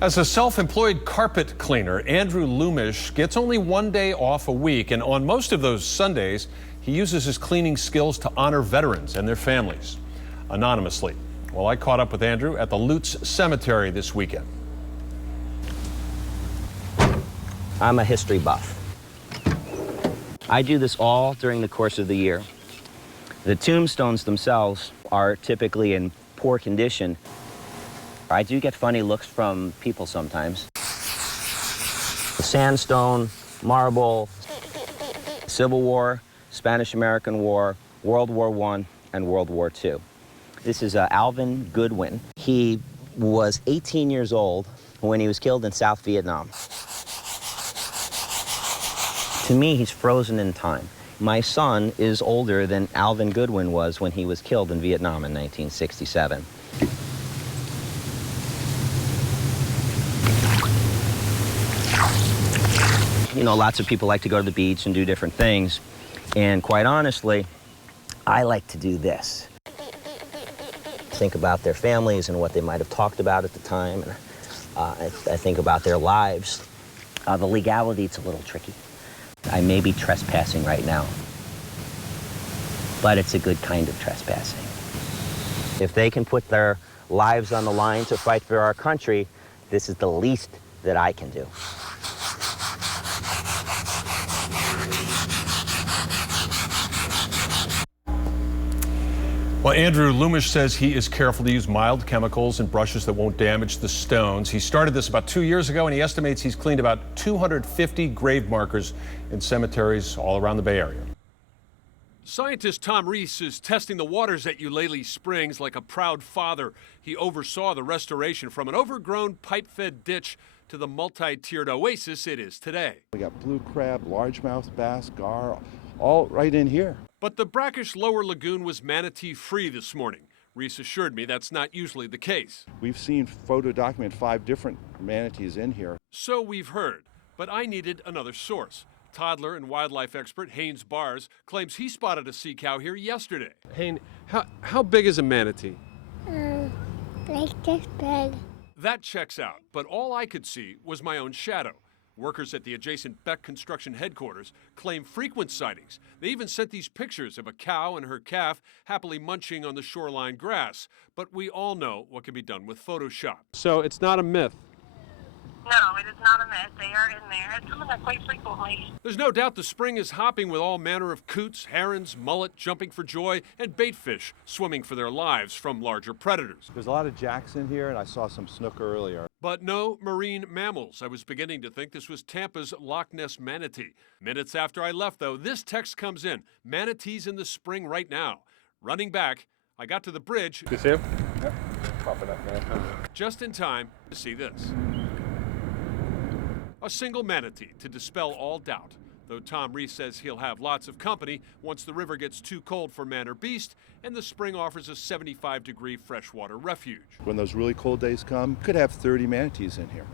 As a self-employed carpet cleaner, Andrew Loomish gets only one day off a week, and on most of those Sundays, he uses his cleaning skills to honor veterans and their families, anonymously. Well, I caught up with Andrew at the Lutz Cemetery this weekend. I'm a history buff. I do this all during the course of the year. The tombstones themselves are typically in poor condition. I do get funny looks from people sometimes. Sandstone, marble, Civil War, Spanish-American War, World War I, and World War II. This is Alvin Goodwin. He was 18 years old when he was killed in South Vietnam. To me, he's frozen in time. My son is older than Alvin Goodwin was when he was killed in Vietnam in 1967. You know, lots of people like to go to the beach and do different things. And quite honestly, I like to do this. Think about their families and what they might have talked about at the time. And I think about their lives. The legality, it's a little tricky. I may be trespassing right now, but it's a good kind of trespassing. If they can put their lives on the line to fight for our country, this is the least that I can do. Well, Andrew Loomish says he is careful to use mild chemicals and brushes that won't damage the stones. He started this about 2 years ago, and he estimates he's cleaned about 250 grave markers in cemeteries all around the Bay Area. Scientist Tom Reese is testing the waters at Eulalie Springs like a proud father. He oversaw the restoration from an overgrown pipe-fed ditch to the multi-tiered oasis it is today. We got blue crab, largemouth bass, gar, all right in here. But the brackish lower lagoon was manatee-free this morning. Reese assured me that's not usually the case. We've seen photo document 5 different manatees in here. So we've heard, but I needed another source. Toddler and wildlife expert Haynes Bars claims he spotted a sea cow here yesterday. Haynes, how big is a manatee? Like this big. That checks out, but all I could see was my own shadow. Workers at the adjacent Beck Construction headquarters claim frequent sightings. They even sent these pictures of a cow and her calf happily munching on the shoreline grass. But we all know what can be done with Photoshop. So it's not a myth. No, it is not a myth. They are in there. It's something that quite frequently. There's no doubt the spring is hopping with all manner of coots, herons, mullet jumping for joy, and baitfish swimming for their lives from larger predators. There's a lot of jacks in here, and I saw some snook earlier. But no marine mammals. I was beginning to think this was Tampa's Loch Ness manatee. Minutes after I left, though, this text comes in. Manatees in the spring right now. Running back, I got to the bridge. You see him? Yep. Popping up there. Just in time to see this. A single manatee to dispel all doubt. Though Tom Reese says he'll have lots of company once the river gets too cold for man or beast and the spring offers a 75-degree freshwater refuge. When those really cold days come, could have 30 manatees in here.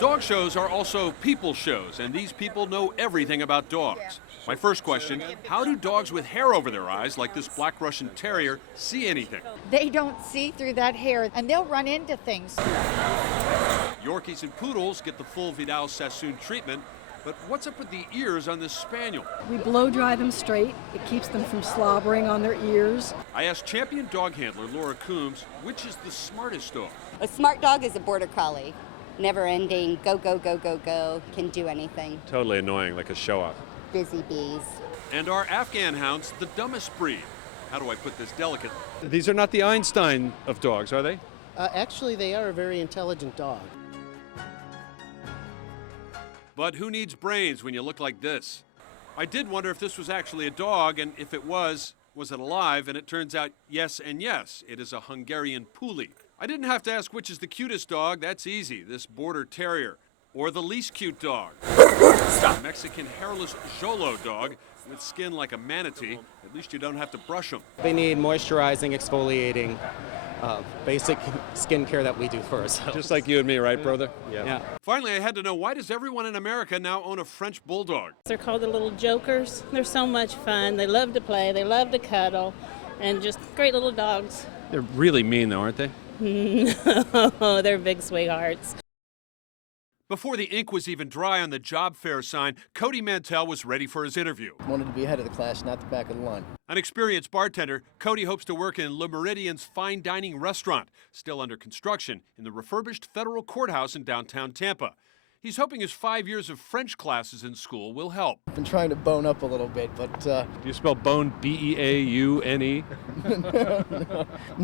Dog shows are also people shows, and these people know everything about dogs. My first question, how do dogs with hair over their eyes, like this Black Russian Terrier, see anything? They don't see through that hair, and they'll run into things. Yorkies and poodles get the full Vidal-Sassoon treatment, but what's up with the ears on this spaniel? We blow dry them straight. It keeps them from slobbering on their ears. I asked champion dog handler Laura Coombs, which is the smartest dog? A smart dog is a border collie. Never ending, go, go, go, go, go, can do anything. Totally annoying, like a show-off. Busy bees. And our Afghan hounds, the dumbest breed. How do I put this delicately? These are not the Einstein of dogs, are they? Actually, they are a very intelligent dog. But who needs brains when you look like this? I did wonder if this was actually a dog, and if it was it alive? And it turns out yes and yes. It is a Hungarian Puli. I didn't have to ask which is the cutest dog. That's easy, this border terrier. Or the least cute dog. A Mexican hairless Jolo dog with skin like a manatee. At least you don't have to brush them. They need moisturizing, exfoliating, basic skincare that we do for ourselves. Just like you and me, right, brother? Yeah. Finally, I had to know, why does everyone in America now own a French bulldog? They're called the little jokers. They're so much fun. They love to play. They love to cuddle. And just great little dogs. They're really mean, though, aren't they? No, they're big sweethearts. Before the ink was even dry on the job fair sign, Cody Mantell was ready for his interview. Wanted to be ahead of the class, not the back of the line. An experienced bartender, Cody hopes to work in Le Meridian's fine dining restaurant, still under construction in the refurbished federal courthouse in downtown Tampa. He's hoping his 5 years of French classes in school will help. I've been trying to bone up a little bit, but... Do you spell bone B-E-A-U-N-E?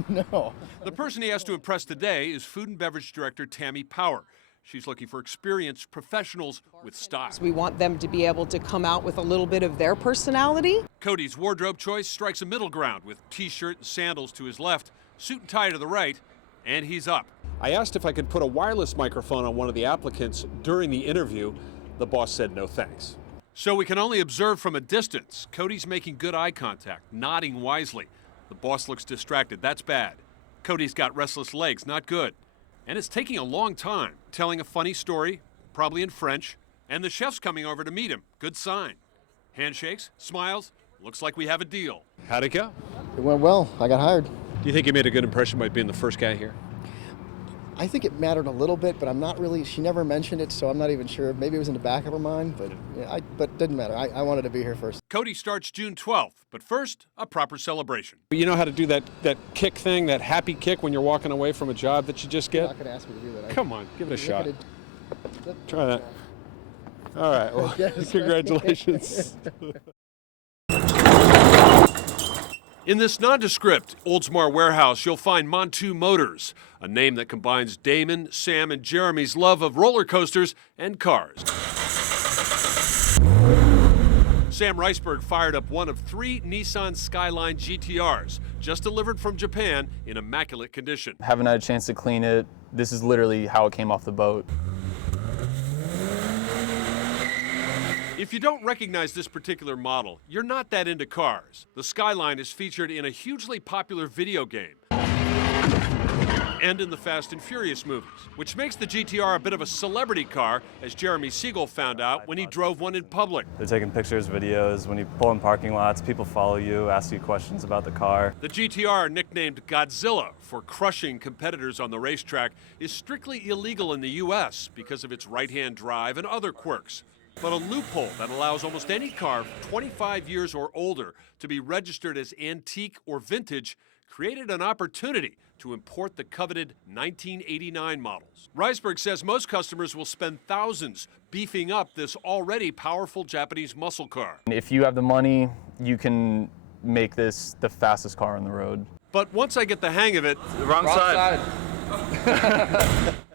No. The person he has to impress today is Food and Beverage Director Tammy Power. She's looking for experienced professionals with style. We want them to be able to come out with a little bit of their personality. Cody's wardrobe choice strikes a middle ground with t-shirt and sandals to his left, suit and tie to the right, and he's up. I asked if I could put a wireless microphone on one of the applicants during the interview. The boss said no thanks. So we can only observe from a distance. Cody's making good eye contact, nodding wisely. The boss looks distracted. That's bad. Cody's got restless legs. Not good. And it's taking a long time, telling a funny story, probably in French, and the chef's coming over to meet him. Good sign. Handshakes, smiles, looks like we have a deal. How'd it go? It went well. I got hired. Do you think you made a good impression by being the first guy here? I think it mattered a little bit, but I'm not really, she never mentioned it, so I'm not even sure. Maybe it was in the back of her mind, but but it didn't matter. I wanted to be here first. Cody starts June 12th, but first, a proper celebration. You know how to do that kick thing, that happy kick when you're walking away from a job that you just You're get? not going to ask me to do that. Come on, give it a shot. Look Try that. All right, well, congratulations. In this nondescript Oldsmar warehouse, you'll find Montu Motors, a name that combines Damon, Sam, and Jeremy's love of roller coasters and cars. Sam Reisberg fired up one of 3 Nissan Skyline GTRs, just delivered from Japan in immaculate condition. Haven't had a chance to clean it. This is literally how it came off the boat. If you don't recognize this particular model, you're not that into cars. The Skyline is featured in a hugely popular video game and in the Fast and Furious movies, which makes the GTR a bit of a celebrity car, as Jeremy Siegel found out when he drove one in public. They're taking pictures, videos. When you pull in parking lots, people follow you, ask you questions about the car. The GTR, nicknamed Godzilla for crushing competitors on the racetrack, is strictly illegal in the U.S. because of its right-hand drive and other quirks. But a loophole that allows almost any car 25 years or older to be registered as antique or vintage created an opportunity to import the coveted 1989 models. Reisberg says most customers will spend thousands beefing up this already powerful Japanese muscle car. If you have the money, you can make this the fastest car on the road. But once I get the hang of it, Wrong side.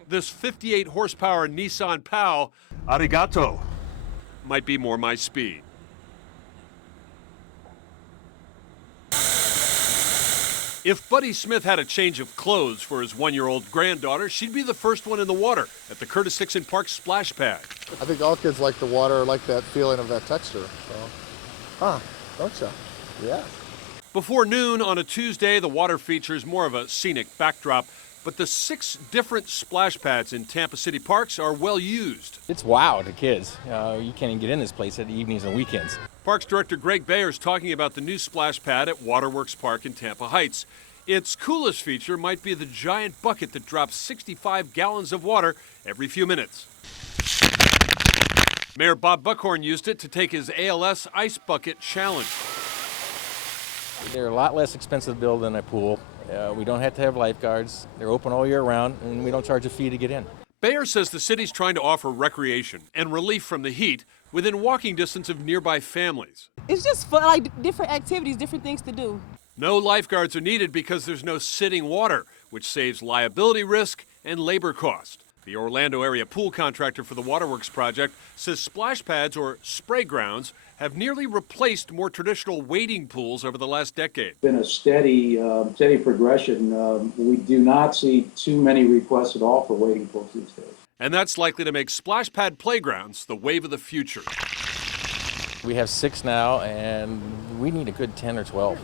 this 58 horsepower Nissan POW, arigato, might be more my speed. If Buddy Smith had a change of clothes for his 1-year-old granddaughter, she'd be the first one in the water at the Curtis Dixon Park splash pad. I think all kids like the water, like that feeling of that texture. So. Don't you? Yeah. Before noon on a Tuesday, the water features more of a scenic backdrop, but the 6 different splash pads in Tampa City parks are well used. It's wow to kids. You can't even get in this place at the evenings and weekends. Parks Director Greg Bayer's talking about the new splash pad at Waterworks Park in Tampa Heights. Its coolest feature might be the giant bucket that drops 65 gallons of water every few minutes. Mayor Bob Buckhorn used it to take his ALS Ice Bucket Challenge. They're a lot less expensive to build than a pool. We don't have to have lifeguards. They're open all year round, and we don't charge a fee to get in. Bayer says the city's trying to offer recreation and relief from the heat within walking distance of nearby families. It's just fun, like different activities, different things to do. No lifeguards are needed because there's no sitting water, which saves liability risk and labor cost. The Orlando area pool contractor for the Waterworks project says splash pads or spray grounds have nearly replaced more traditional wading pools over the last decade. It's been a steady progression. We do not see too many requests at all for wading pools these days. And that's likely to make splash pad playgrounds the wave of the future. We have 6 now, and we need a good 10 or 12.